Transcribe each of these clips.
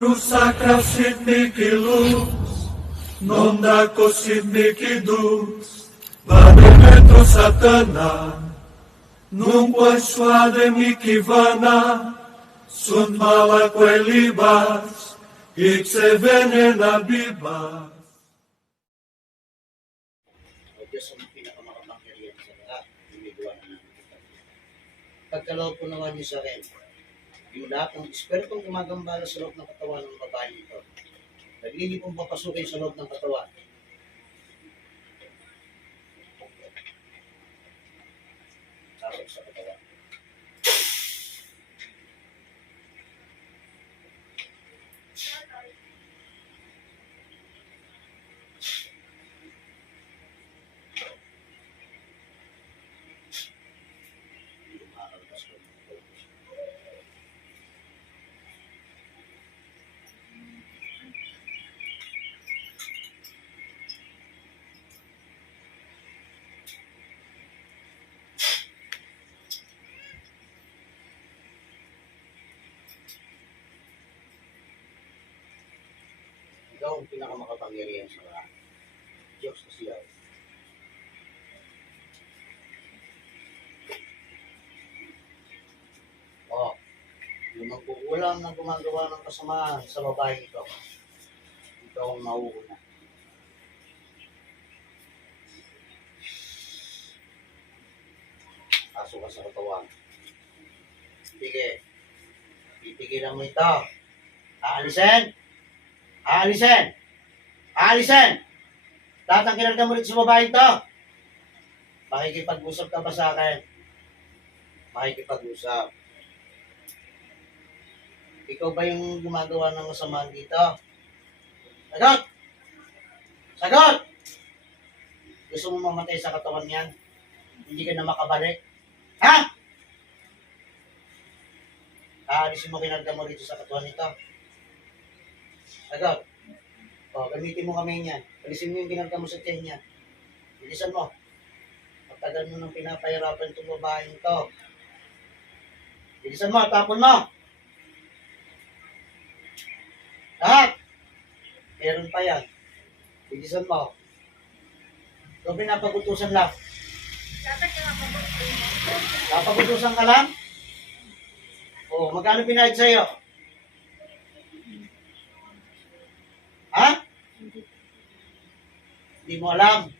Sacra sit mihi lux, non daco sit mihi dux, vade petro satana, nunque suade mihi vana, sunt mala quelibas, ipse venena bibas. O Diyos ang pinakamakapangyarihan sa lahat, ginagawa na namin ito. Pagkaloob po naman niyo sa akin, yung lahat ng espiritong gumagambala sa loob ng katawan ng babae ito, naglilipong papasukin sa loob ng katawan. Sarap sa katawan. Ikaw ang pinakamakapangyarihan sa lahat. Diyos kasi yan. O, yung magkukulang na gumagawa ng kasamaan sa babae ito, ikaw ang mauuna. Pasok ka sa katawan. Sige. Pipigilan mo ito. Aalisin! Aalisin! Aalisin! Lahat ang kinarga mo rito sa babae ito. Makikipag-usap ka ba sa akin? Makikipag-usap. Ikaw ba yung gumagawa ng kasamaan dito? Sagot! Sagot! Gusto mo mamatay sa katawan niyan? Hindi ka na makabalik? Ha? Aalisin mo kinarga mo rito sa katawan nito. Sagot. O, gamitin mo kamay niyan. Alisin mo yung kinarga mo sa tiyan niya. Bilisan mo. Pagtagal mo nang pinapahirapan itong babaeng ito. Bilisan mo, tapon mo. Lahat. Meron pa yan. Bilisan mo. Ito pinapagutusan lang. Napagutusan ka lang? O, magkano pinahid sa'yo? Ha? Hindi mo alam.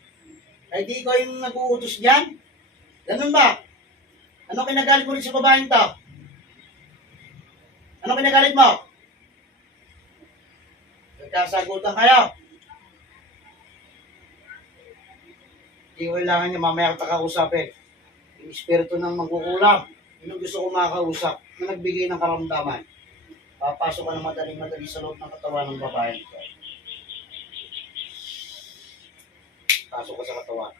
Ay di ko yung nag-uutos dyan. Ganun ba? Ano kinagalit mo rin sa babaeng to? Ano kinagalit mo? Nagkasagutan kayo. Hindi ko kailangan niya mamaya kita kausapin. Yung espiritu ng magkukulang. Yun ang gusto ko makakausap na nagbigay ng karamdaman. Papasok ka ng madaling-madali sa loob ng katawan ng babae ito. Pasok ka sa katawan.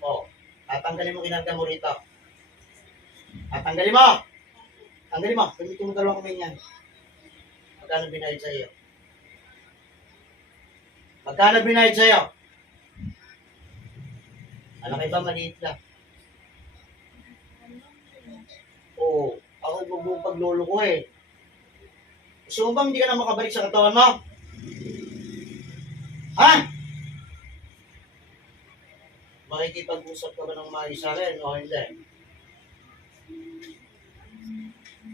O, tatanggalin mo kinarga mo rito. Tatanggalin mo! Tanggalin mo. Gamitin mo dalawang kamay niyan. Magkano binayad sa iyo? Magkano binayad sa iyo? Alam kayo ba, maliit lang. Oo, ako buong paglolo ko eh. Gusto mo bang hindi ka na makabalik sa katawan mo? Ha? Makikipag-usap ka ba ng maayos sa akin o hindi?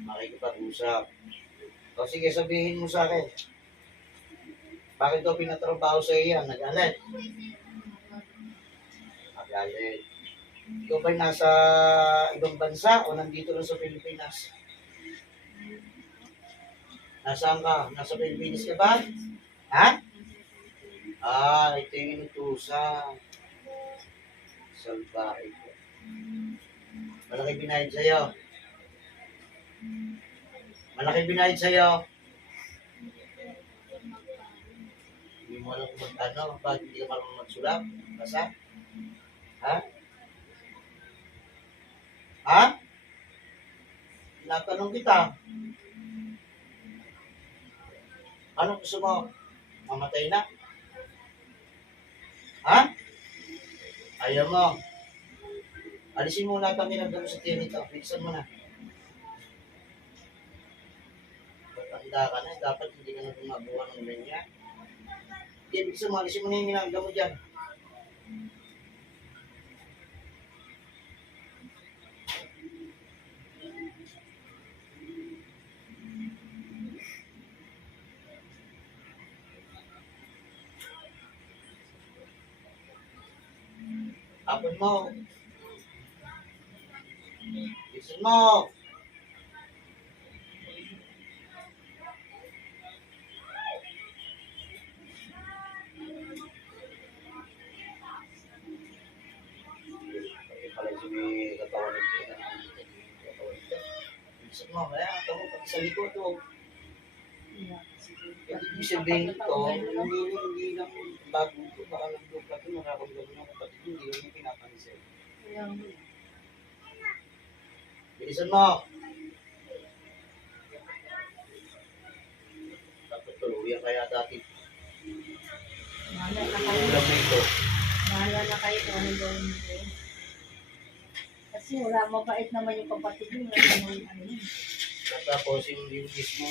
Makikipag-usap. O sige, sabihin mo sa akin. Bakit daw pinatrabaho sa iyo yan? Nag-alit? Nag-alit. Ikaw ba'y nasa ibang bansa o nandito lang sa Pilipinas? Nasaan ka? Nasa Pilipinas ka ba? Ha? Ah, ito yung inutusan. Salbahe ko. Malaki binayad sa'yo. Malaki binayad sa'yo. Hindi mo alam kung magkano. Bakit hindi ka marunong magsulat? Basa? Ha? Ha? Tinatanong kita. Anong gusto mo? Mamatay na? Ha? Ayaw mo. Alisin mo lahat ang ginagawa sa tiyan nito. Bilisan mo na. matanda ka na, dapat hindi ka na gumagawa ng ganyan. Hindi, ibig sumalisin mo na yung ginagawa mo dyan. Tapon mo. Listen mo. Pala si may katawan nito. Listen mo, kaya ito mo pati sa likod to. Ibig sabihin ito, hindi lang bago ito, baka naglupa ito, nakakamdaman ng kapatid, hindi lang yung pinapansin. Bilisan mo. Dapat tuluyan kaya dati. Mahala na kayo. Ulam na ito. Mahala na kayo kung ano gawin nyo. Kasi wala, mabait naman yung kapatid nyo. Wala naman ano yun. Tapos yung mismo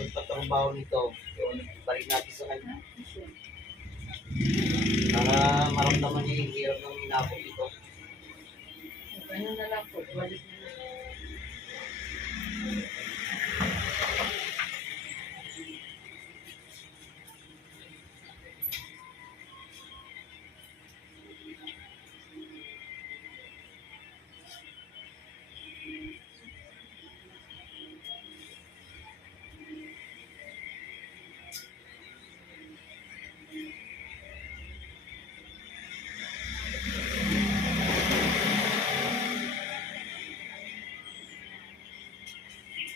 nagtatrabaho nito, balik natin sa kanya. Para maramdaman niya yung hirap ng minapot ito. Ganun na lang po. Balik na lang.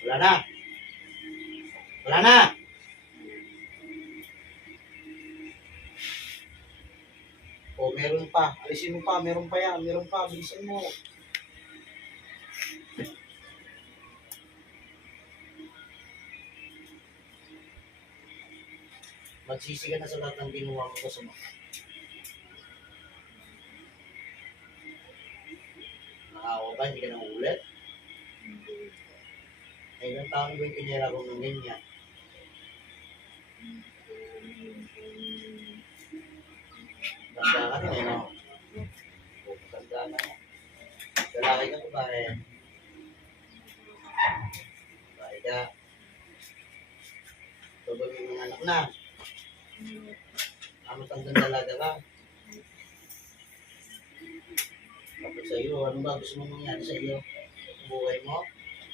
Wala na. Wala na. O, meron pa. Alisin mo pa. Meron pa yan. Meron pa. Bilisan mo. Magsisi ka na sa lahat ng ginawa mo ko sa mga. Nakawa ba? Hindi ka na ulit? Ay, ilang taon ba yung pinira ko ng ganyan? Tanda ka na, no? O, tanda na. Lalaki ka ba, pare? Bahay ka. Ito ba yung mga anak na? Amot ang dalaga ka. Tapos sa'yo, ano ba gusto mo mangyari sa'yo? Buhay mo?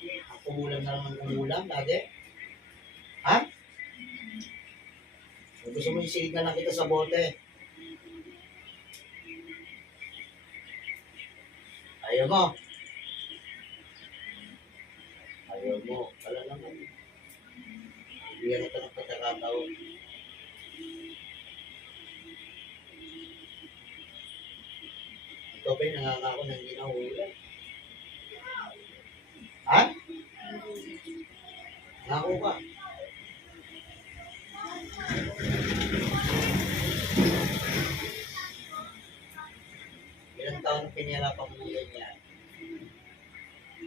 Ang kumulang na naman kumulang lagi? Ha? Kung gusto mo isilid na lang kita sa bote. Ayaw mo. Ayaw mo. Wala naman. Bigyan kita ng pagkakataon. Ito ba yung nangangako na hindi na huli? Ha? Nangako ka? Ilang taon pinirapan mo ng ganyan?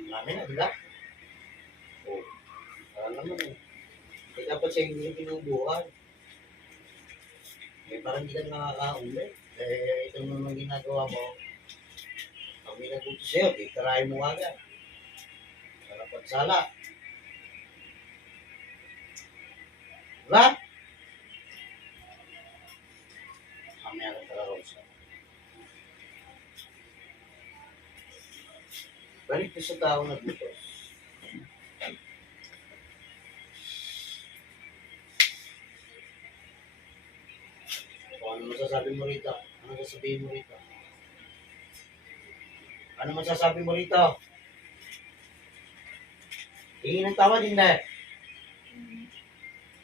Marami na, di ba? Oo. Wala naman eh. Eh, dapat siya hindi pinubuhay. Eh, parang hindi ka nakakauli. Eh, ito naman ginagawa mo. Pag may naguto sa'yo, titirahin mo agad. Para pagsala. Diba? Mamaya ka talaga sa. Balik ko sa tao naglutos. O ano masasabi mo rito? Ano sasabihin mo rito? Ano masasabi mo rito? Tingin ng tawad, hindi.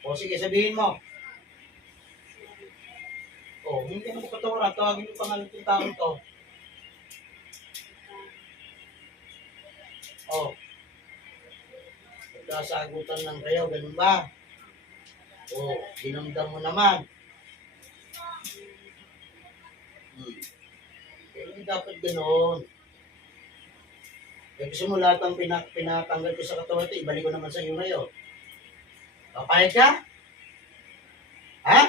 O sige, sabihin mo. O, hindi ka magpatawara. Tawagin yung pangalan ng taong to. O. Magkasagutan lang kayo, ganun ba? O, dinamdam mo naman. Pero hindi dapat ganoon. Eh, gusto mo lahat ang pinatanggal ko sa katawan ito, ibalik ko naman sa iyo ngayon. Papayag ka? Ha?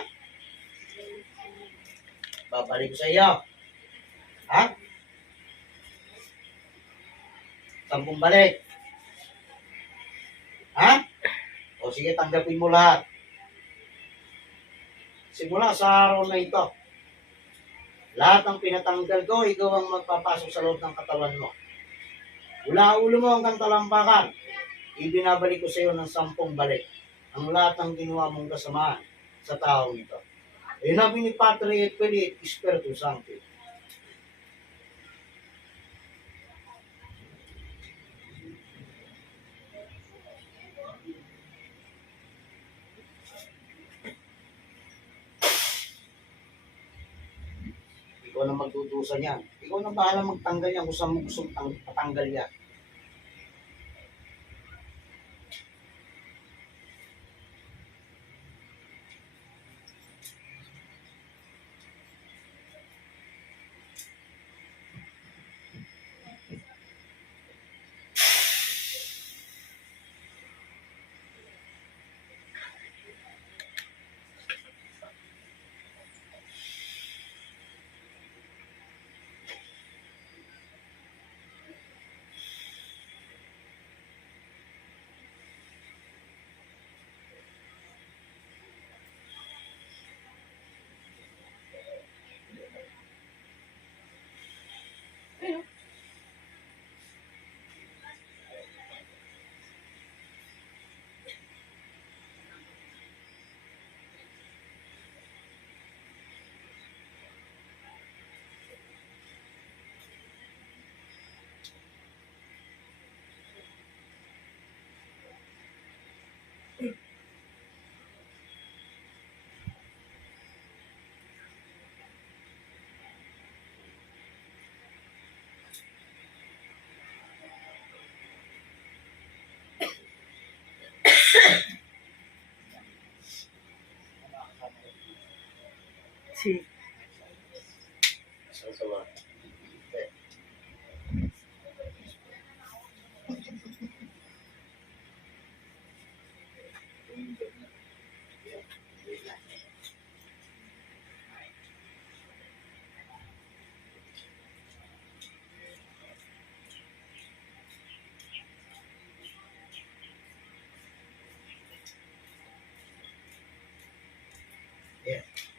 Babalik ko sa iyo. Ha? Sampung balik. Ha? O sige, tanggapin mo lahat. Simula sa araw na ito, lahat ng pinatanggal ko, ikaw ang magpapasok sa loob ng katawan mo. Mula ulo mo hanggang talampakan, ibinabalik ko sa iyo ng 10 balik ang lahat ng ginawa mong kasamaan sa taong ito. Ayun ang ni Padre et Filii et Spiritus Sancti. Ikaw na magdudusa niyan. Ikaw na bahala magtanggal yan kung saan mo gusto patanggal yan. Si. Sawa. Yeah.